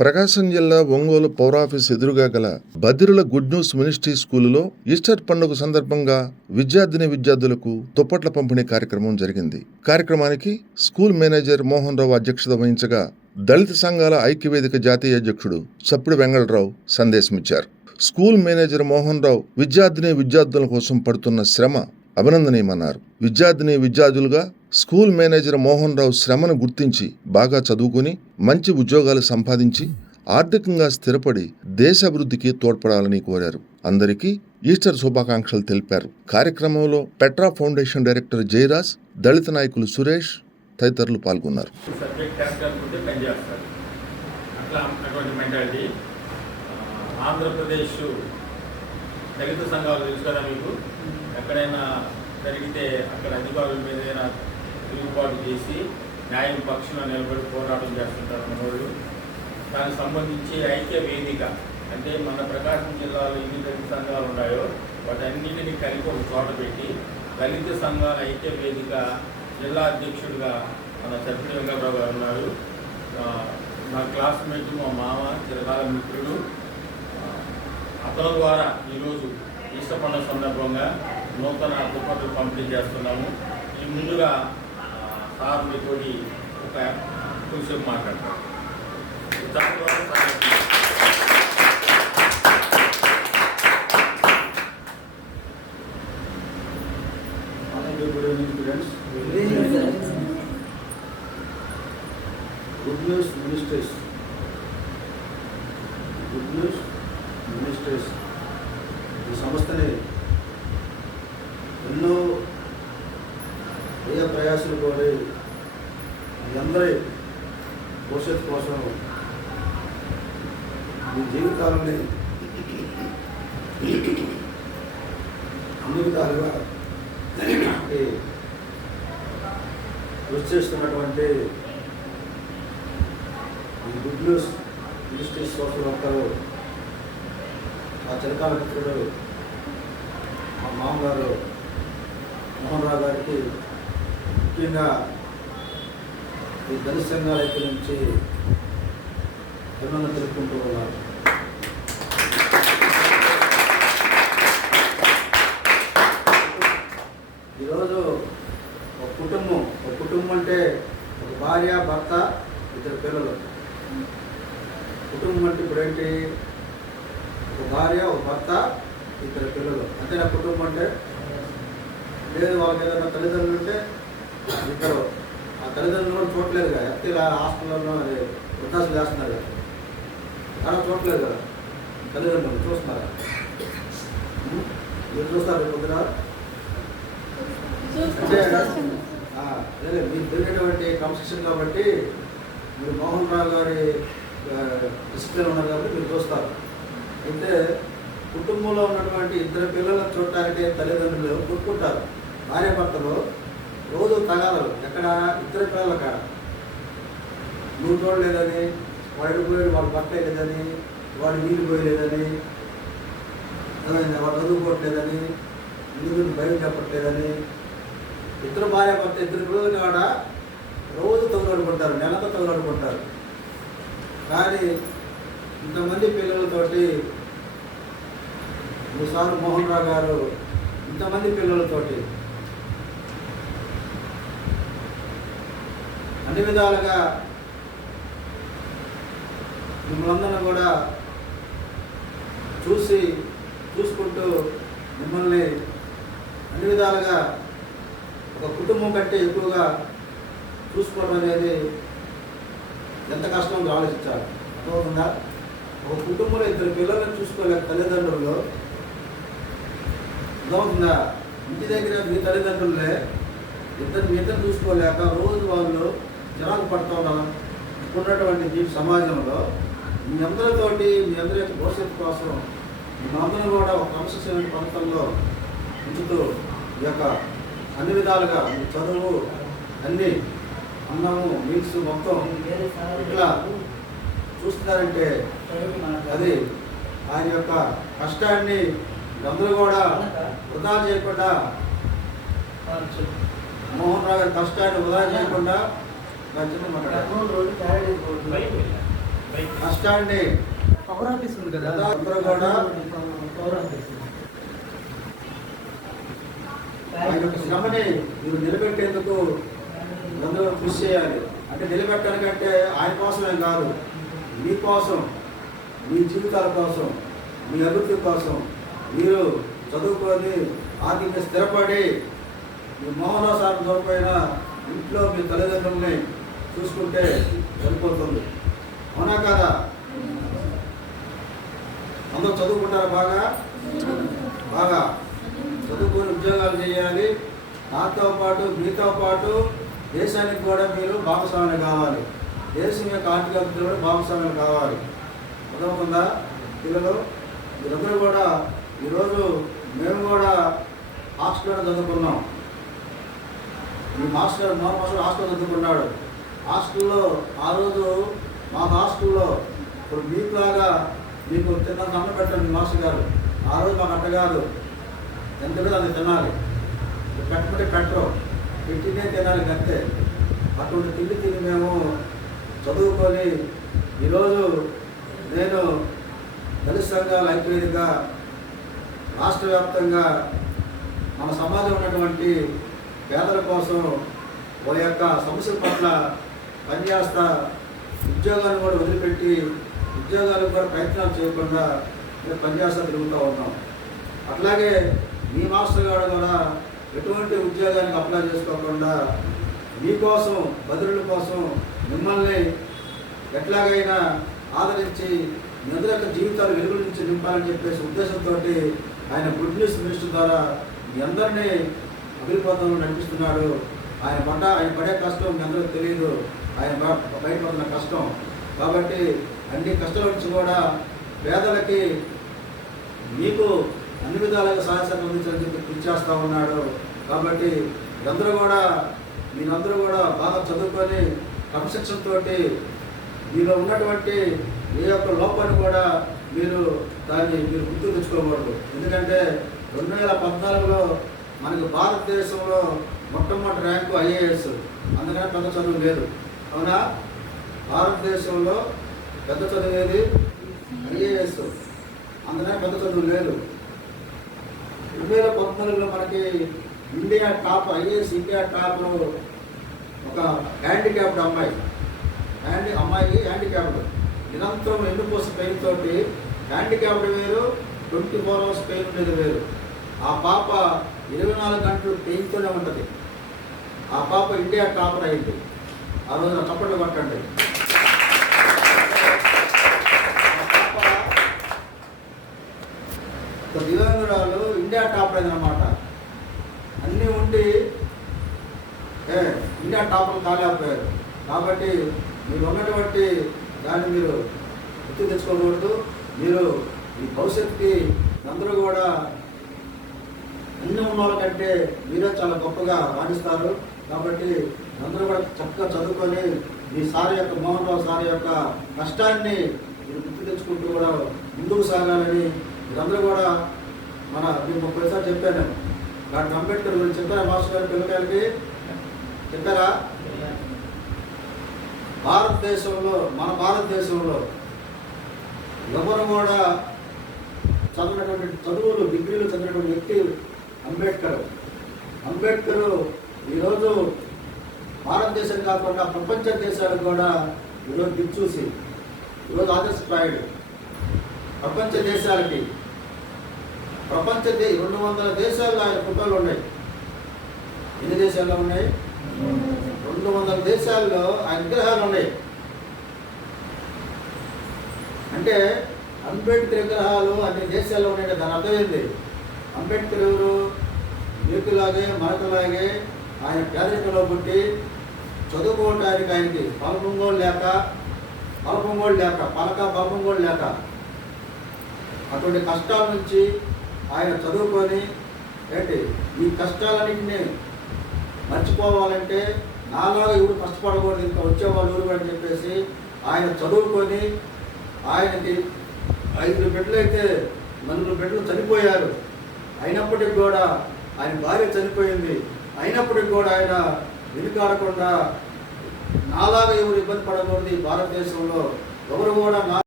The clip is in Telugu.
ప్రకాశం జిల్లా ఒంగోలు పౌరాఫీస్ ఎదురుగా గల బదిరుల గుడ్ న్యూస్ మినిస్ట్రీ స్కూలులో ఈస్టర్ పండుగ సందర్భంగా విద్యార్థిని విద్యార్థులకు దుప్పట్ల పంపిణీ కార్యక్రమం జరిగింది. కార్యక్రమానికి స్కూల్ మేనేజర్ మోహన్ రావు అధ్యక్షత వహించగా దళిత సంఘాల ఐక్యవేదిక జాతీయ అధ్యక్షుడు సప్పుడు వెంగళరావు సందేశమిచ్చారు. స్కూల్ మేనేజర్ మోహన్ రావు విద్యార్థిని విద్యార్థుల కోసం పడుతున్న శ్రమ అభినందనీయమన్నారు. విద్యార్థిని విద్యార్థులుగా స్కూల్ మేనేజర్ మోహన్ రావు శ్రమను గుర్తించి బాగా చదువుకుని మంచి ఉద్యోగాలు సంపాదించి ఆర్థికంగా స్థిరపడి దేశ అభివృద్ధికి తోడ్పడాలని కోరారు. అందరికీ ఈస్టర్ శుభాకాంక్షలు తెలిపారు. కార్యక్రమంలో పెట్రా ఫౌండేషన్ డైరెక్టర్ జయరాజ్ దళిత నాయకులు సురేష్ తదితరులు పాల్గొన్నారు. ఆంధ్రప్రదేశ్ దళిత సంఘాలు తెలుసు కదా మీకు? ఎక్కడైనా జరిగితే అక్కడ అధికారుల మీద ఏదైనా తిరుగుబాటు చేసి న్యాయం పక్షంలో నిలబడి పోరాటం చేస్తుంటారు మనోళ్ళు. దానికి సంబంధించి ఐక్య వేదిక అంటే మన ప్రకాశం జిల్లాలో ఎన్ని దళిత సంఘాలు ఉన్నాయో వాటన్నిటిని కలిపి ఒక చోట పెట్టి దళిత సంఘాల ఐక్య వేదిక జిల్లా అధ్యక్షుడిగా మన చర్పిడి వెంకటరావు గారు ఉన్నారు. నా క్లాస్మేట్ మా మామ చిరకాల మిత్రుడు. ఆ, అతని ద్వారా ఈరోజు ఈస్టర్ పండుగ సందర్భంగా నూతన దుప్పట్లు పంపిణీ చేస్తున్నాము. ఈ ముందుగా సార్ మీతో ఒక కొంచెం మాట్లాడతాం ఏ ప్రయాసం కూడా అందరి భవిష్యత్తు కోసం మీ జీవితాలని అన్ని విధాలుగా కృషి చేస్తున్నటువంటి ఈ గుడ్ న్యూస్ మినిస్ట్రీస్ కోసం అంటారు. మా చిరకాల మిత్రుడు మా మామగారు మోహన్ రావు గారికి ముఖ్యంగా ఈ దళిత సంఘాల దగ్గర నుంచి పిల్లలను తెలుపుకుంటూ ఉన్నారు. ఈరోజు ఒక కుటుంబం ఒక కుటుంబం అంటే ఒక భార్య భర్త ఇద్దరు పిల్లలు. కుటుంబం అంటే ఇప్పుడు ఏంటి? ఒక భార్య ఒక భర్త ఇద్దరు పిల్లలు. అంతేనా కుటుంబం అంటే? లేదు వాళ్ళకి ఏదైనా తల్లిదండ్రులు ఉంటే ఇద్దరు ఆ తల్లిదండ్రులు కూడా చూడలేదు కదా. ఎత్తి హాస్పిటల్లో అది వృద్ధాసులు చేస్తున్నారు కదా. అలా చూడలేదు కదా. తల్లిదండ్రులు చూస్తున్నారా? మీరు చూస్తారు పొద్దున? అంటే లేదు మీరు తిరిగేటువంటి క్రమశిక్షణ కాబట్టి మీరు మోహన్ రావు గారి డిసిప్లిన్ ఉన్నారు కాబట్టి మీరు చూస్తారు. అయితే కుటుంబంలో ఉన్నటువంటి ఇద్దరు పిల్లలను చూడటానికి తల్లిదండ్రులు కొట్టుకుంటారు. భార్య భర్తలు రోజు తగాదాలు ఎక్కడ? ఇతర పిల్లల కాడ. నువ్వు చూడలేదని వాడు పోయాడు? వాడు భర్త లేదని వాడు నీళ్ళు పోయలేదని వాడు చదువుకోవట్లేదని నీళ్ళు భయం చెప్పట్లేదని. ఇద్దరు భార్య భర్త ఇద్దరు పిల్లలు కాడ రోజు తగులాడుకుంటారు నెలతో తగులాడుకుంటారు. కానీ ఇంతమంది పిల్లలతోటి మూసారు మోహన్ రావు గారు ఇంతమంది పిల్లలతోటి అన్ని విధాలుగా మిమ్మల్ని కూడా చూసి చూసుకుంటూ మిమ్మల్ని అన్ని విధాలుగా ఒక కుటుంబం కంటే ఎక్కువగా చూసుకోవడం అనేది ఎంత కష్టం ఆలోచించాలి. అర్థమవుతుందా ఒక కుటుంబంలో ఇద్దరు పిల్లలను చూసుకోలేక తల్లిదండ్రులు అర్థమవుతుందా ఇంటి దగ్గర మీ తల్లిదండ్రులే ఇద్దరు మీ ఇద్దరు చూసుకోలేక రోజు వాళ్ళు చిరాకు పడుతూ ఉన్నారు ఉన్నటువంటి ఈ సమాజంలో మీ అందరితోటి మీ అందరి యొక్క భవిష్యత్తు కోసం మేమందరం కూడా ఒక క్రమశిక్షణ ప్రాంతంలో ఉంచుతూ ఈ యొక్క అన్ని విధాలుగా మీ చదువు అన్ని అన్నము మీల్స్ మొత్తం ఇట్లా చూస్తున్నారంటే అది ఆయన యొక్క కష్టాన్ని అందరూ కూడా వృధా చేయకుండా మోహన్ రావు గారి కష్టాన్ని వృధా చేయకుండా నా చిన్న మాట్లాడారు. కష్టాన్ని పవర్ ఆఫీస్ ఉంది కదా. అందరూ కూడా పవర్ ఆఫీస్ ఆయన యొక్క శ్రమని మీరు నిలబెట్టేందుకు అందరూ కృషి చేయాలి. అంటే నిలబెట్టడానికంటే ఆయన కోసమే కాదు. మీ కోసం మీ జీవితాల కోసం మీ అభివృద్ధి కోసం మీరు చదువుకొని ఆర్థిక స్థిరపడి మీ మోహన సార్ దొరకైనా ఇంట్లో మీ తల్లిదండ్రుల్ని చూసుకుంటే సరిపోతుంది. అవునా కాదా? అందరూ చదువుకుంటారా బాగా? బాగా. చదువుకొని ఉద్యోగాలు చేయాలి. నాతో పాటు మీతో పాటు దేశానికి కూడా మీరు భాగస్వామ్యం కావాలి. దేశం యొక్క ఆర్థిక అభివృద్ధి కూడా భాగస్వామ్యం కావాలి. అర్థమవుతుందా? పిల్లలు మీరందరూ కూడా ఈరోజు మేము కూడా హాస్టల్లో చదువుకున్నాం. మీ మాస్టర్ మా మాస్టర్ హాస్టల్ చదువుకున్నాడు. హాస్టల్లో ఆ రోజు మా హాస్టల్లో ఇప్పుడు మీకులాగా మీకు తిన్న అన్నం పెట్టండి మాస్టర్ గారు. ఆ రోజు మాకు అట్టగారు ఎంత కూడా అది తినాలి. పెట్టమంటే పెట్టరు. పెట్టినే తినాలి అంతే అటువంటి తిండి తిని మేము చదువుకొని ఈరోజు నేను దళిత సంఘాల ఐక్యవేదిగా రాష్ట్ర వ్యాప్తంగా మన సమాజంలో ఉన్నటువంటి పేదల కోసం వాళ్ళ యొక్క సమస్యల పట్ల పనిచేస్తా ఉద్యోగాన్ని కూడా వదిలిపెట్టి ఉద్యోగాలకు కూడా ప్రయత్నాలు చేయకుండా మేము పనిచేస్తా తిరుగుతూ ఉన్నాం. అట్లాగే మీ మాస్టర్ గారు కూడా ఎటువంటి ఉద్యోగానికి అప్లై చేసుకోకుండా మీకోసం బదులుల కోసం మిమ్మల్ని ఎట్లాగైనా ఆదరించి నిధుల యొక్క జీవితాలు వెలుగుల నుంచి నింపాలని చెప్పేసి ఉద్దేశంతో ఆయన గుడ్ న్యూస్ మినిస్టర్ ద్వారా మీ అందరినీ అభివృద్ధిపథంలో నడిపిస్తున్నాడు. ఆయన పడ్డ ఆయన పడే కష్టం మీ అందరూ తెలియదు ఆయన బ- బయటపడుతున్న కష్టం. కాబట్టి అన్ని కష్టాల నుంచి కూడా పేదలకి మీకు అన్ని విధాలుగా సహాయ అందించాలని చెప్పి కృషి చేస్తూ ఉన్నాడు. కాబట్టి మీరందరూ కూడా మీరందరూ కూడా బాగా చదువుకొని క్రమశిక్షణ తోటి మీలో ఉన్నటువంటి ఏ యొక్క లోపాన్ని కూడా మీరు దాన్ని మీరు గుర్తు తెచ్చుకోకూడదు. ఎందుకంటే రెండు వేల పద్నాలుగులో మనకు భారతదేశంలో మొట్టమొదటి ర్యాంకు ఐఏఎస్. అందుకనే పెద్ద చదువు లేదు. అవునా? భారతదేశంలో పెద్ద చదువు ఏది? ఐఏఎస్. అందుకనే పెద్ద చదువు లేదు. రెండు వేల పద్నాలుగులో మనకి India top IAS India top ఒక హ్యాండిక్యాప్డ్ అమ్మాయి. హ్యాండి అమ్మాయి హ్యాండిక్యాప్డ్. నిరంతరం ఎన్నుకోస పెయిన్ తోటి హ్యాండిక్యాప్డ్ వేరు ట్వంటీ ఫోర్ అవర్స్ పెయిన్ ఉండేది వేరు. ఆ పాప ఇరవై నాలుగు గంటలు పెయిన్తోనే ఉంటుంది. ఆ పాప ఇండియా టాపర్ అయింది. ఆ రోజున చప్పట్లు పట్టండి ఆ దివ్యాంగురాలు ఇండియా టాపర్ అయిందనమాట అన్నీ ఉండి ఏ ఇండియా టాపర్ కాలేకపోయారు. కాబట్టి మీరు ఉన్నటువంటి దాన్ని మీరు గుర్తు తెచ్చుకోకూడదు. మీరు ఈ భవిష్యత్తుకి అందరూ కూడా అన్ని ఉన్న వాళ్ళకంటే మీరే చాలా గొప్పగా రాణిస్తారు. కాబట్టి అందరూ కూడా చక్కగా చదువుకొని మీ సార్ యొక్క మోహన్ రావు సార్ యొక్క కష్టాన్ని మీరు గుర్తు తెచ్చుకుంటూ కూడా ముందుకు సాగాలని మీరందరూ కూడా మన మీకు ముప్పైసారి చెప్పాను. డాక్టర్ అంబేద్కర్ గురించి చెప్పారా మాస్టర్ గారి పిల్లకాయలకి? చెప్పారా? భారతదేశంలో మన భారతదేశంలో ఎవరు కూడా చదివినటువంటి చదువులు డిగ్రీలు చదివినటువంటి వ్యక్తి అంబేద్కర్. అంబేద్కర్ ఈరోజు భారతదేశం కాకుండా ప్రపంచ దేశాలు కూడా ఈరోజు దిక్చూసి. ఈరోజు ఆదర్శప్రాయుడు ప్రపంచ దేశాలకి ప్రపంచ దే రెండు వందల దేశాల్లో ఆయన ఫోటోలు ఉన్నాయి. ఎన్ని దేశాల్లో ఉన్నాయి? రెండు వందల దేశాల్లో ఆయన విగ్రహాలు ఉన్నాయి. అంటే అంబేద్కర్ విగ్రహాలు అన్ని దేశాల్లో ఉన్నాయి దాని అర్థం అంబేద్కర్ ఎవరు? మీకులాగే మనకులాగే ఆయన పేదరికంలో పుట్టి చదువుకోవడానికి ఆయనకి పలపంగోడు లేక పలపంగోడు లేక పలక పలపంగోడు లేక అటువంటి కష్టాల నుంచి ఆయన చదువుకొని ఏంటి? ఈ కష్టాలన్నింటినీ మర్చిపోవాలంటే నాలో ఎవరు కష్టపడకూడదు ఇంకా వచ్చేవాళ్ళు ఎవరు అని చెప్పేసి ఆయన చదువుకొని ఆయనకి ఐదు బిడ్డలు అయితే నలుగురు బిడ్డలు చనిపోయారు. అయినప్పటికి కూడా ఆయన భార్య చనిపోయింది. అయినప్పుడు కూడా ఆయన వెనుకాడకుండా నాలాగా ఎవరు ఇబ్బంది పడకూడదు భారతదేశంలో. ఎవరు కూడా నా